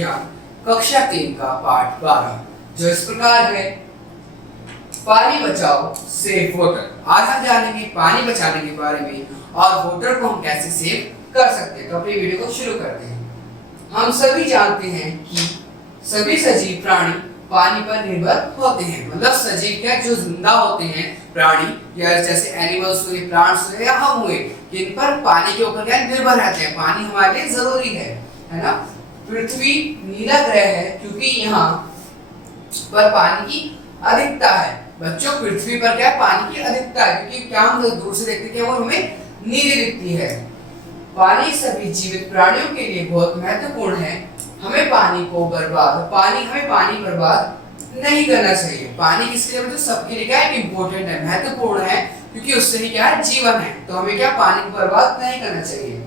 विज्ञान कक्षा 3 का पाठ 12 जो इस प्रकार है, पानी बचाओ सेव वाटर। आज हम जानेंगे पानी बचाने के बारे में और वाटर को हम कैसे सेव कर सकते हैं। तो अपनी वीडियो को शुरू करते हैं। हम सभी जानते हैं कि सभी सजीव प्राणी पानी पर निर्भर होते हैं। मतलब सजीव क्या, जो जिंदा होते हैं प्राणी या जैसे एनिमल्स हुए, प्लांट्स हुए या हम हुए, जिन पर पानी के ऊपर क्या निर्भर रहते हैं। पानी हमारे लिए जरूरी है ना। पृथ्वी नीला ग्रह है क्योंकि यहाँ पर पानी की अधिकता है। बच्चों, पृथ्वी पर क्या पानी की अधिकता है क्योंकि क्या हम दूर से देखते हैं वो हमें नीली दिखती है। पानी सभी जीवित प्राणियों के लिए बहुत महत्वपूर्ण है। हमें पानी बर्बाद नहीं करना चाहिए। पानी किसके लिए, मतलब सबके लिए क्या है, इम्पोर्टेंट है, महत्वपूर्ण है, क्योंकि उससे ही क्या है, जीवन है। तो हमें क्या पानी को बर्बाद नहीं करना चाहिए,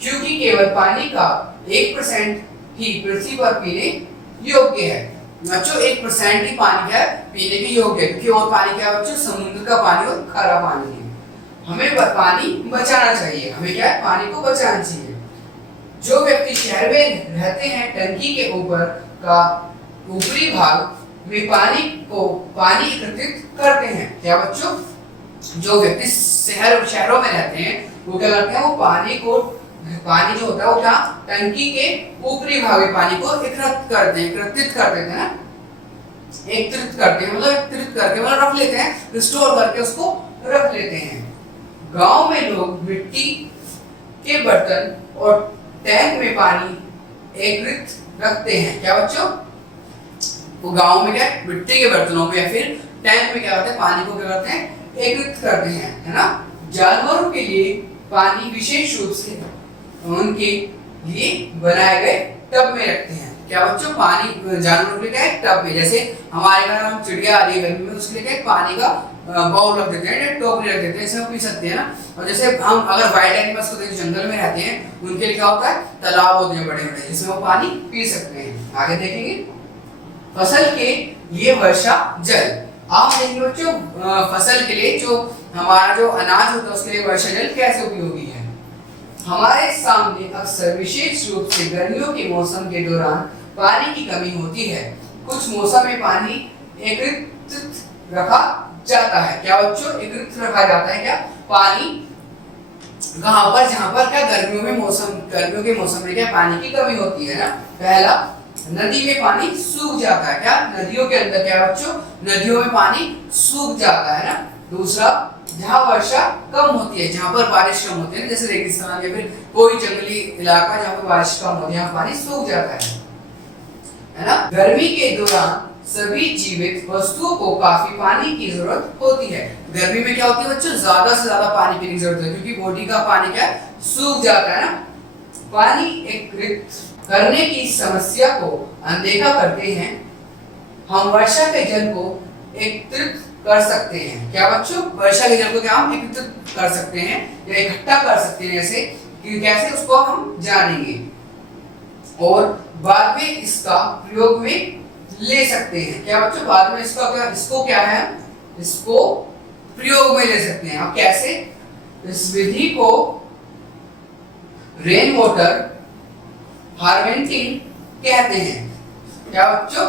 क्योंकि केवल पानी का 1% ही पृथ्वी पर पीने योग्य है। बच्चों 1% ही पानी क्या है पीने के योग्य है, क्योंकि और पानी क्या है बच्चों, समुद्र का पानी और खारा पानी है। हमें पानी बचाना चाहिए, हमें क्या है पानी को बचाना चाहिए। जो व्यक्ति शहर में रहते हैं, टंकी के ऊपर का ऊपरी भाग में पानी एकत्रित करते हैं। क्या बच्चों, जो व्यक्ति शहरों में रहते हैं वो क्या करते हैं, वो पानी जो होता है वो क्या टंकी के ऊपरी भाग में पानी को एकत्रित करते हैं ना, एकत्रित करके मतलब रख लेते हैं, स्टोर करके उसको रख लेते हैं। गांव में लोग मिट्टी के बर्तन और टैंक में पानी एकत्रित रखते हैं। क्या बच्चों, वो गांव में क्या मिट्टी के बर्तनों में या फिर टैंक में क्या करते हैं, पानी को क्या करते हैं, एकत्रित करते हैं, है ना। जानवरों के लिए पानी विशेष रूप से उनके लिए बनाए गए टब में रखते हैं। क्या बच्चों, पानी जानवरों के लिए क्या है, टब में। जैसे हमारे घर हम चिड़िया आ रही है गर्मी में, उसके लिए क्या पानी का बाउल रख देते हैं, टोकरी रख देते हैं, इसमें पी सकते हैं ना। और जैसे हम अगर वाइल्ड एनिमल्स को देखें, जंगल में रहते हैं, उनके लिए क्या होता है, तालाब होते हैं बड़े बड़े, जिसमें वो पानी पी सकते हैं। आगे देखेंगे फसल के लिए वर्षा जल। आप देखेंगे बच्चों, फसल के लिए जो हमारा जो अनाज होता है उसके लिए वर्षा जल कैसे उपयोगी है। हमारे सामने अक्सर विशेष रूप से गर्मियों के मौसम के दौरान पानी की कमी होती है। कुछ मौसम में पानी एकत्रित रखा जाता है। क्या बच्चों, एकत्रित रखा जाता है क्या पानी कहां पर, जहां पर क्या गर्मियों के मौसम में क्या पानी की कमी होती है ना। पहला, नदी में पानी सूख जाता है। क्या नदियों के अंदर क्या बच्चों, नदियों में पानी सूख जाता है ना। दूसरा, जहां वर्षा कम होती है, जहां पर बारिश कम होती है, जैसे रेगिस्तान या फिर कोई जंगली इलाका जहां पर बारिश कम होती है, यहाँ पानी सूख जाता है ना। गर्मी के दौरान सभी जीवित वस्तुओं को काफी पानी की जरूरत होती है। गर्मी में क्या होती है बच्चों, ज्यादा से ज्यादा पानी पीने की जरूरत है, क्योंकि बॉडी का पानी क्या सूख जाता है ना। पानी एकत्रित करने की समस्या को अनदेखा करते हैं। हम वर्षा के जल को एकत्रित कर सकते हैं। क्या बच्चों, वर्षा के जल को क्या हम एकत्रित कर सकते हैं या इकट्ठा कर सकते हैं, जैसे कि कैसे उसको हम जानेंगे, और बाद में इसका प्रयोग में ले सकते हैं। क्या बच्चों, बाद में इसको प्रयोग में ले सकते हैं। अब कैसे, इस विधि को रेन वाटर हार्वेस्टिंग कहते हैं। क्या बच्चों,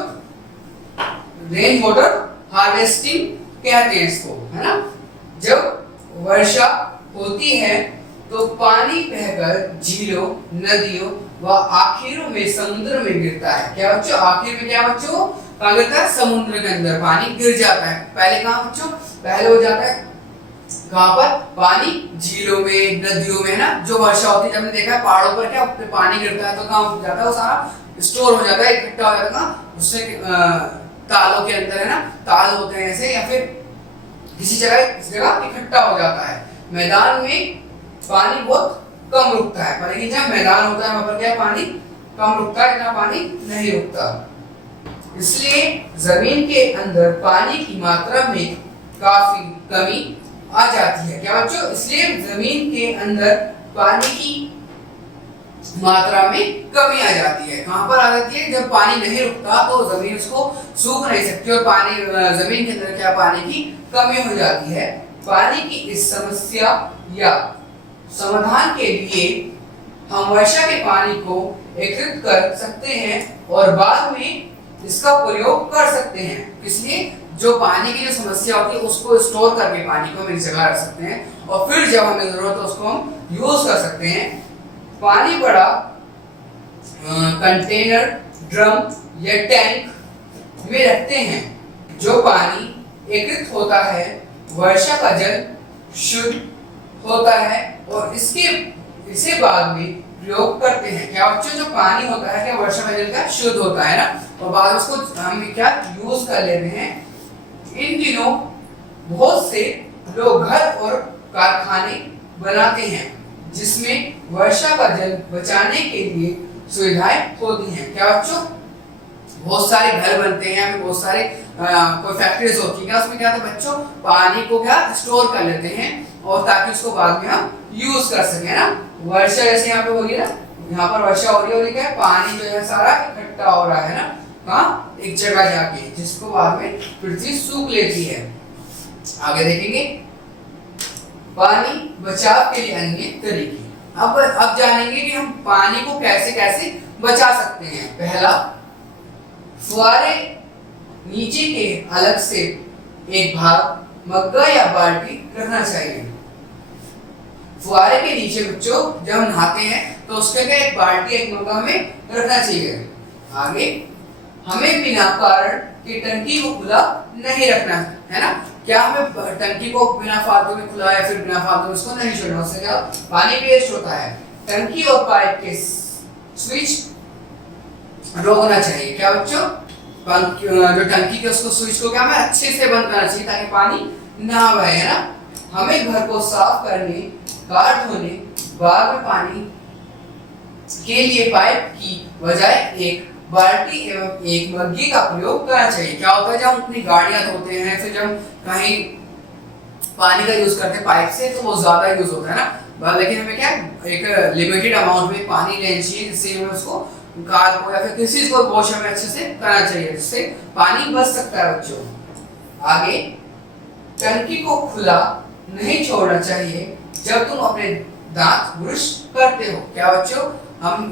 रेन वाटर हार्वेस्टिंग कहते हैं इसको, है ना। जब वर्षा होती है तो पानी बहकर झीलों, नदियों व आखिरों में समुद्र में गिरता है। क्या बच्चों, आखिर में क्या बच्चों कहाँ गिरता है, समुद्र के अंदर पानी गिर जाता है। पहले कहाँ बच्चों, पहले हो जाता है कहाँ पर, पानी झीलों में, नदियों में, है ना। जो वर्षा होती है, जब हमने देखा है पहाड़ों पर क्या पानी गिरता है तो कहाँ हो जाता है, वो सारा स्टोर हो जाता है, इकट्ठा हो जाता है उससे तालों के अंदर, है ना। ताल होते हैं ऐसे, या फिर किसी जगह इकट्ठा हो जाता है। मैदान में पानी बहुत कम रुकता है, पर लेकिन जब मैदान होता है वहां पर क्या पानी कम रुकता है, इतना पानी नहीं रुकता। इसलिए जमीन के अंदर पानी की मात्रा में काफी कमी आ जाती है। क्या बच्चों, इसलिए जमीन के अंदर पानी की मात्रा में कमी आ जाती है। कहां पर आ जाती है, जब पानी नहीं रुकता तो जमीन उसको सूख नहीं सकती और पानी जमीन के अंदर क्या पानी की कमी हो जाती है। पानी की इस समस्या या समाधान के लिए हम वर्षा के पानी को एकत्रित कर सकते हैं और बाद में इसका प्रयोग कर सकते हैं। इसलिए जो पानी की जो समस्या होती है उसको स्टोर करके पानी को हम एक जगह रख सकते हैं और फिर जब हमें जरूरत है उसको हम यूज कर सकते हैं। पानी बड़ा कंटेनर, ड्रम या टैंक में रखते हैं। जो पानी एकत्रित होता है वर्षा का जल शुद्ध होता है और इसे बाद में प्रयोग करते हैं। क्या बच्चों, जो पानी होता है क्या वर्षा का जल का शुद्ध होता है ना, और बाद में उसको हम क्या यूज कर लेते हैं। इन दिनों बहुत से लोग घर और कारखाने बनाते हैं जिसमें वर्षा का जल बचाने के लिए सुविधाएं होती हैं। क्या बच्चों, बहुत सारे घर बनते हैं, बहुत सारे कोई फैक्ट्रीज होती है, उसमें क्या होता है बच्चों, पानी को क्या स्टोर कर लेते हैं और ताकि उसको बाद में हम यूज कर सके ना। वर्षा जैसे यहाँ पे हो रही है ना, यहाँ पर वर्षा हो रही है, क्या पानी जो है सारा इकट्ठा हो रहा है ना, कहाँ, एक जगह जाके, जिसको बाद में पृथ्वी सूख लेती है। आगे देखेंगे पानी बचाव के लिए अन्य तरीके। अब जानेंगे कि हम पानी को कैसे कैसे बचा सकते हैं। पहला, फुहारे नीचे के अलग से एक भाग मग्गा या बाल्टी रखना चाहिए। फुहारे के नीचे बच्चों जब हम नहाते हैं तो उसके क्या एक बाल्टी एक मग्गा में रखना चाहिए। आगे, हमें बिना कारण की टंकी को खुला नहीं रखना है ना। क्या हमें टंकी को बिना फालतू में खुला या फिर बिना फालतू में उसको नहीं छोड़ना, उससे क्या पानी वेस्ट होता है। टंकी और पाइप के स्विच रोकना चाहिए। क्या बच्चों, जो टंकी के उसको स्विच को क्या हमें अच्छे से बंद करना चाहिए ताकि पानी ना बहे, है ना। हमें घर को साफ करने, कार धोने, बाग में पानी के लिए पाइप की बजाय एक बाल्टी एवं एक मग्गी का प्रयोग करना चाहिए। क्या होता है, जब हम अपनी गाड़ियां धोते हैं, फिर जब कहीं पानी का यूज करते हैं पाइप से तो वो ज्यादा यूज होता है ना, लेकिन हमें क्या एक लिमिटेड अमाउंट में पानी लेना चाहिए, जिससे हमें उसको कार को या फिर किसी को वॉश हमें अच्छे से करना चाहिए, जिससे पानी बच सकता है बच्चों। आगे, टंकी को खुला नहीं छोड़ना चाहिए जब तुम अपने दांत ब्रश करते हो। क्या बच्चों, हम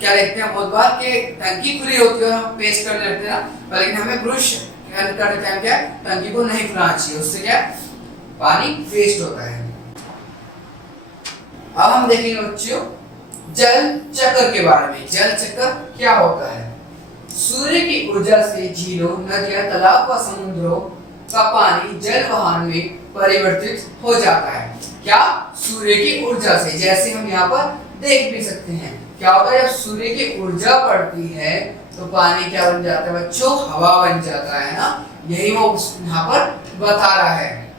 क्या देखते हैं बहुत बार कि टंकी खुली होती है और हम पेस्ट कर लेते हैं ना, लेकिन हमें ब्रश करते टाइम क्या टंकी को नहीं खुलाना चाहिए, उससे क्या पानी वेस्ट होता है। अब हम देखेंगे बच्चों जल चक्र के बारे में। जल चक्र क्या होता है? सूर्य की ऊर्जा से झीलों, नदियां, तालाब व समुद्रों का पानी जल वाहन में परिवर्तित हो जाता है। क्या? सूर्य की ऊर्जा से। जैसे हम यहाँ पर देख भी सकते हैं क्या होता है, जब सूर्य की ऊर्जा पड़ती है तो पानी क्या बन जाता है बच्चों? हवा बन जाता है ना। यही वो यहाँ पर बता रहा है।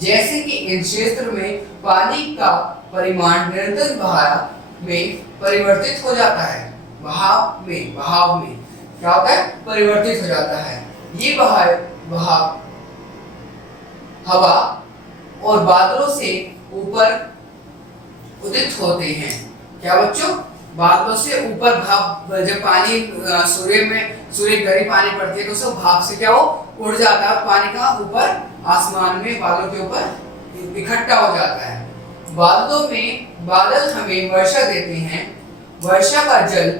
जैसे कि इन क्षेत्र में पानी का परिमाण निरंतर बहाव में परिवर्तित हो जाता है। बहाव में क्या होता है? परिवर्तित हो जाता है। ये बहाव हवा और बादलों से ऊपर उदित होते हैं। क्या बच्चों? बादलों से ऊपर भाप, जब पानी सूर्य गहरी पानी पड़ती है तो उसको भाप से क्या वो उड़ जाता है, पानी का ऊपर आसमान में बादलों के ऊपर इकट्ठा हो जाता है। बादल हमें वर्षा देते हैं। वर्षा का जल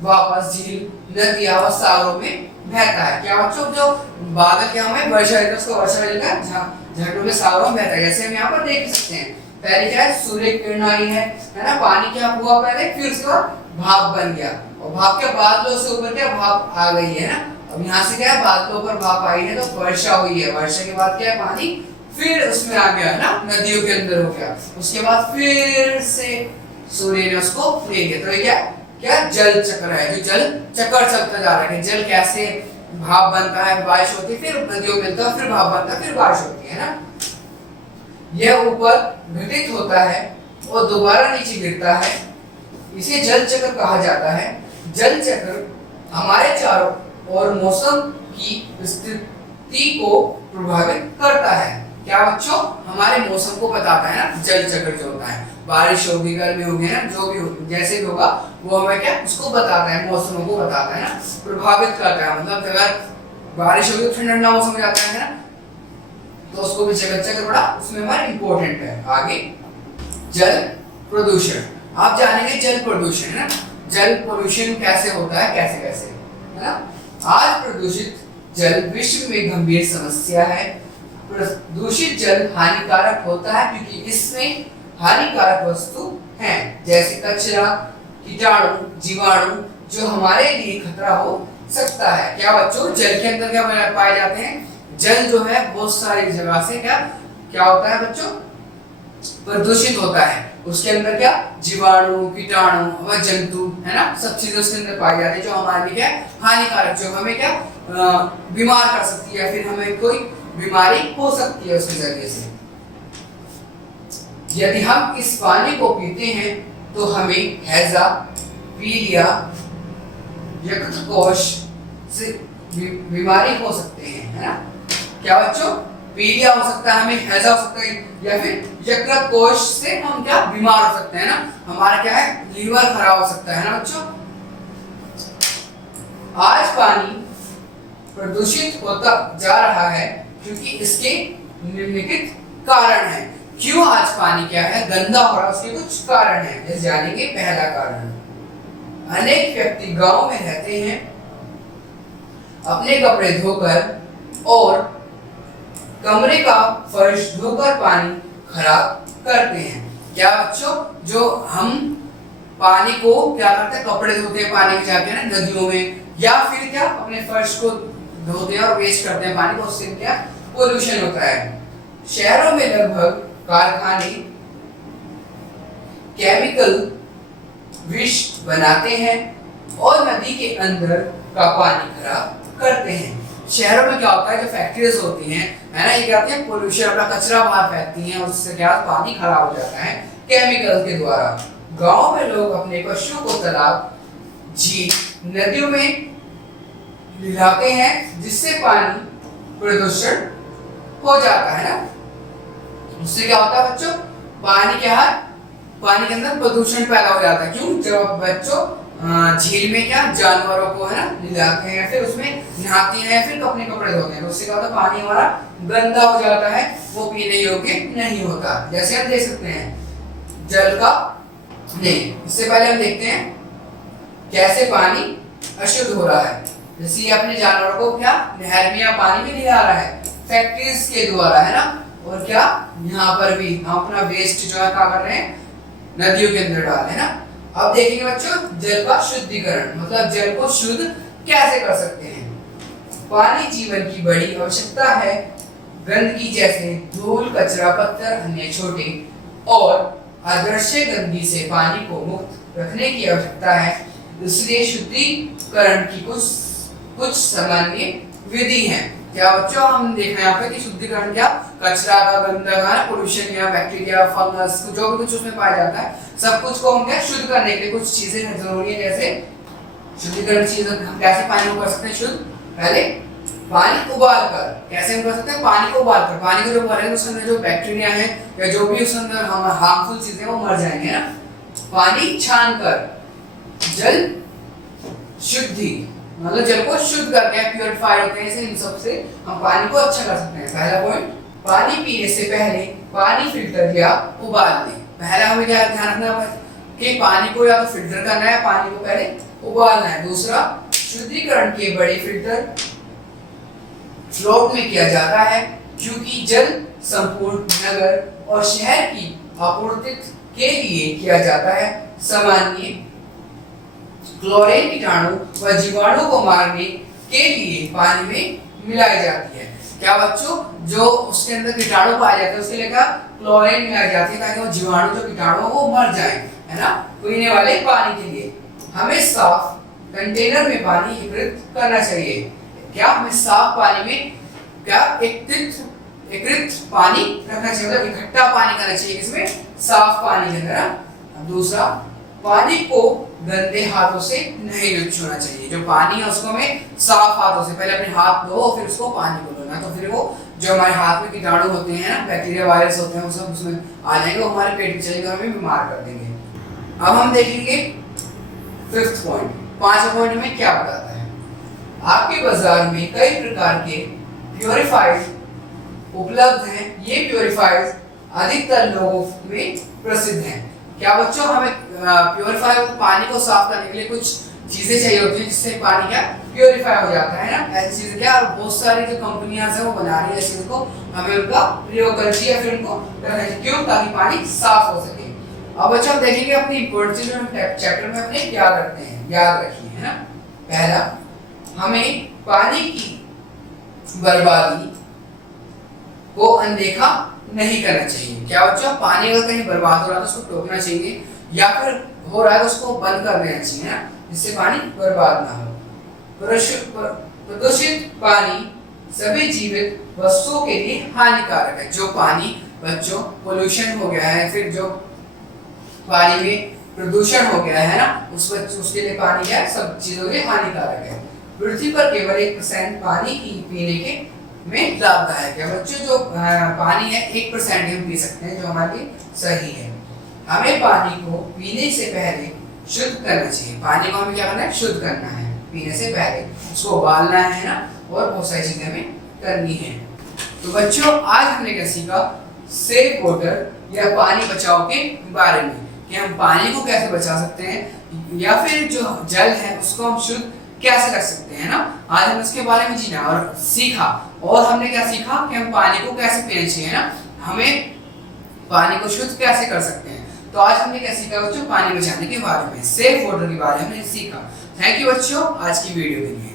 वापस झील, नदियां व सागरों में बहता है। क्या बच्चों? जो बादल क्या हमें वर्षा देते हैं उसको वर्षा जल का झरनों में सागरों में बहता है। जैसे हम यहाँ पर देख सकते हैं, पहले क्या है, सूर्य किरण आई है ना, पानी क्या हुआ पहले, फिर उसके बाद भाप बन गया और भाप के बादलों से ऊपर क्या भाप आ गई है ना। अब यहाँ से क्या है, बादलों पर भाप आई है तो वर्षा हुई है। वर्षा के बाद क्या है, पानी फिर उसमें आ गया ना, नदियों के अंदर हो गया। उसके बाद फिर से सूर्य ने उसको ले लिया। तो ये क्या जल चक्र है, जो जल चक्र चलता जा रहा है। जल कैसे भाप बनता है, बारिश होती है, फिर नदियों में मिलता है, फिर भाप बनता है, फिर बारिश होती है ना। यह ऊपर घटित होता है और दोबारा नीचे गिरता है। इसे जल चक्र कहा जाता है। जल चक्र हमारे चारों ओर मौसम की स्थिति को प्रभावित करता है। क्या बच्चों? हमारे मौसम को बताता है ना, जल चक्र जो होता है। बारिश होगी, गर्मी होगी ना, जो भी होगी, जैसे भी होगा वो हमें क्या उसको बताता है, मौसमों को बताता है ना, प्रभावित करता है। मतलब अगर बारिश होगी तो ठंडा मौसम हो जाता है ना, तो उसको भी जल चक्र बड़ा उसमें हमारा इंपॉर्टेंट है। आगे, जल प्रदूषण। आप जानेंगे जल प्रदूषण है ना। जल पोल्यूशन कैसे होता है, कैसे कैसे, है ना। आज प्रदूषित जल विश्व में गंभीर समस्या है। प्रदूषित जल हानिकारक होता है क्योंकि इसमें हानिकारक वस्तु हैं, जैसे कचरा, कीटाणु, जीवाणु, जो हमारे लिए खतरा हो सकता है। क्या बच्चों, जल के अंदर क्या पाए जाते हैं? जल जो है बहुत सारी जगह से क्या होता है बच्चों, प्रदूषित होता है। उसके अंदर क्या, जीवाणु, कीटाणु व जंतु, है ना, सब चीजें उसके अंदर पाई जाती है जो हमारे लिए क्या हानिकारक, जो हमें क्या बीमार कर सकती है, फिर हमें कोई बीमारी हो सकती है उसके जरिए से। यदि हम इस पानी को पीते हैं तो हमें हैजा, पीलिया, यकृत कोश से बीमारी हो सकते हैं, है ना। क्या बच्चों, पीलिया हो सकता है, हमें हैजा हो सकता है, या फिर यकृत कोश से हम क्या बीमार हो सकते हैं ना, हमारा क्या है लीवर खराब हो सकता है ना बच्चों। आज पानी प्रदूषित होता जा रहा है क्योंकि इसके निम्नलिखित कारण हैं। क्यों आज पानी क्या है गंदा हो रहा है, उसके कुछ कारण हैं, जैसे जानेंगे। पहला कारण, अनेक व्यक्ति गांव में रहते हैं, अपने कपड़े धोकर और कमरे का फर्श धोकर पानी खराब करते हैं। क्या बच्चों, जो हम पानी को क्या करते हैं, कपड़े धोते हैं पानी में जाके ना नदियों में, या फिर क्या अपने फर्श को धोते हैं और वेस्ट करते हैं पानी को, उससे क्या पोल्यूशन होता है। शहरों में लगभग कारखाने केमिकल विष बनाते हैं और नदी के अंदर का पानी खराब करते हैं। शहरों में क्या होता है, जो फैक्ट्रीज होती हैं, है ना, ये क्या होती है पोल्यूशन, अपना कचरा बाहर फेंकती हैं, उससे क्या पानी खराब हो जाता है केमिकल के द्वारा। गांव में लोग अपने पशुओं को तालाब, झील, नदियों में नहलाते हैं, जिससे पानी प्रदूषण हो जाता है ना। उससे क्या होता है बच्चों, पानी क्या है, पानी के अंदर प्रदूषण पैदा हो जाता है। क्यों, जब बच्चों झील में क्या जानवरों को है ना नहलाते हैं, फिर उसमें नहाते हैं, फिर अपने कपड़े धोते हैं, तो उससे क्या होता है पानी हमारा गंदा हो जाता है, वो पीने योग्य नहीं होता। जैसे हम देख सकते हैं जल का नहीं, इससे पहले हम देखते हैं कैसे पानी अशुद्ध हो रहा है। जैसे ये अपने जानवरों को क्या नहर में या पानी में ले आ रहा है फैक्ट्रीज के द्वारा, है ना, और क्या यहाँ पर भी हम अपना वेस्ट जो है क्या कर रहे हैं नदियों के अंदर डाल, है ना। अब देखेंगे बच्चों जल का शुद्धिकरण, मतलब जल को शुद्ध कैसे कर सकते हैं। पानी जीवन की बड़ी आवश्यकता है। गंदगी जैसे धूल, कचरा, पत्थर, अन्य छोटे और अदृश्य गंदगी से पानी को मुक्त रखने की आवश्यकता है। इसलिए शुद्धिकरण की कुछ सामान्य विधि हैं। क्या बच्चों, हम देख रहे हैं यहाँ पे कि शुद्धिकरण क्या, कचरा का, गंदा का, पोल्यूशन या बैक्टीरिया, फंगस, जो भी कुछ उसमें पाया जाता है, सब कुछ को हम क्या शुद्ध करने के लिए कुछ चीजें जरूरी है। जैसे शुद्धिकरण चीजें हम कैसे पानी को कर सकते हैं शुद्ध, पहले पानी उबाल कर। कैसे हम कर सकते हैं, पानी को उबाल कर, पानी को जब उबालेंगे उसके अंदर जो बैक्टीरिया है या जो भी उसके अंदर हम हार्मफुल चीजें वो मर जाएंगे ना। पानी छान कर, जल शुद्धि, मतलब जल को शुद्ध करके प्यूरिफाई होते हैं, इन सब से हम पानी को अच्छा कर सकते हैं। पहला पॉइंट, पानी पीने से पहले पानी फिल्टर या उबाल लें। पहला हमें क्या ध्यान रखना है कि पानी को या तो फिल्टर करना है, पानी को पहले उबालना है। दूसरा, शुद्धिकरण के बड़े फिल्टर फ्लोट में किया जाता है क्योंकि जल संपूर्ण नगर और शहर की आपूर्ति के लिए किया जाता है। सामान्य क्लोरीन कीटाणु व जीवाणु को मारने के लिए पानी में मिलाई जाती है। क्या बच्चों, जो उसके अंदर कीटाणु पाए जाते हैं उसके लिए क्या क्लोरीन मिलाई जाती है ताकि वो जीवाणु जो कीटाणु वो मर जाए, है ना, पीने वाले पानी के लिए। हमें साफ कंटेनर में पानी एकत्रित करना चाहिए। क्या हमें साफ पानी में क्या एकत्रित पानी रखना चाहिए, मतलब इकट्ठा पानी करना चाहिए, इसमें साफ पानी के अंदर। दूसरा, पानी को गंदे हाथों से नहीं छूना चाहिए। जो पानी है उसको हमें साफ हाथों से, पहले अपने हाथ धो फिर उसको पानी को धोना, तो फिर वो जो हमारे हाथ में कीटाणु होते हैं ना, बैक्टीरिया, वायरस होते हैं, वो सब उसमें आ जाएंगे, वो हमारे पेट में चलेंगे और हमें बीमार कर देंगे। अब हम देखेंगे फिफ्थ पॉइंट, पांचवा पॉइंट में क्या बताता है। आपके बाजार में कई प्रकार के प्योरीफायर्स उपलब्ध हैं। ये प्योरीफायर्स अधिकतर लोगों में प्रसिद्ध हैं। क्या बच्चों, हमें प्योरीफाई पानी को साफ करने के लिए कुछ चीजें चाहिए होती है जिससे पानी क्या प्योरीफाई हो जाता है ना। ऐसी चीजें क्या, और बहुत सारी जो कंपनियां हैं वो बना रही है इस चीज को, हमें उनका प्रयोग करना चाहिए या फिर उनको करना चाहिए, क्यों, ताकि पानी साफ हो सके। अब बच्चों हम देखेंगे अपनी इंपॉर्टेंट चीज हम चैप्टर में अपने याद रखते हैं, याद रखिए, है ना। पहला, हमें पानी की बर्बादी को अनदेखा नहीं करना चाहिए। क्या बच्चों, पानी अगर कहीं बर्बाद हो रहा है तो उसको टोकना चाहिए, या फिर हो रहा है तो उसको बंद कर देना चाहिए ना, जिससे पानी बर्बाद ना हो। प्रदूषित पानी सभी जीवित वस्तुओं के लिए हानिकारक है। जो पानी बच्चों पोल्यूशन हो गया है, फिर जो पानी में प्रदूषण हो गया है ना, उसके लिए पानी क्या है, सब चीजों के लिए हानिकारक है। पृथ्वी पर केवल 1% पानी की पीने के में लाभदायक है। बच्चों जो पानी है 1% हम पी सकते हैं, जो हमारे लिए सही है। हमें पानी को पीने से पहले शुद्ध करना चाहिए। पानी को हमें क्या करना है, शुद्ध करना है पीने से पहले, उसको उबालना है ना, और बहुत सारी चीजें हमें करनी है। तो बच्चों आज हमने क्या सीखा, सेव वाटर या पानी बचाओ के बारे में, कि हम पानी को कैसे बचा सकते हैं, या फिर जो जल है उसको हम शुद्ध कैसे रख सकते हैं ना। आज हम इसके बारे में जीना और सीखा। और हमने क्या सीखा कि हम पानी को कैसे पीना चाहिए ना, हमें पानी को शुद्ध कैसे कर सकते हैं। तो आज हमने क्या सीखा बच्चों, पानी बचाने के बारे में, सेफ वाटर के बारे में हमने सीखा। थैंक यू बच्चों आज की वीडियो के लिए।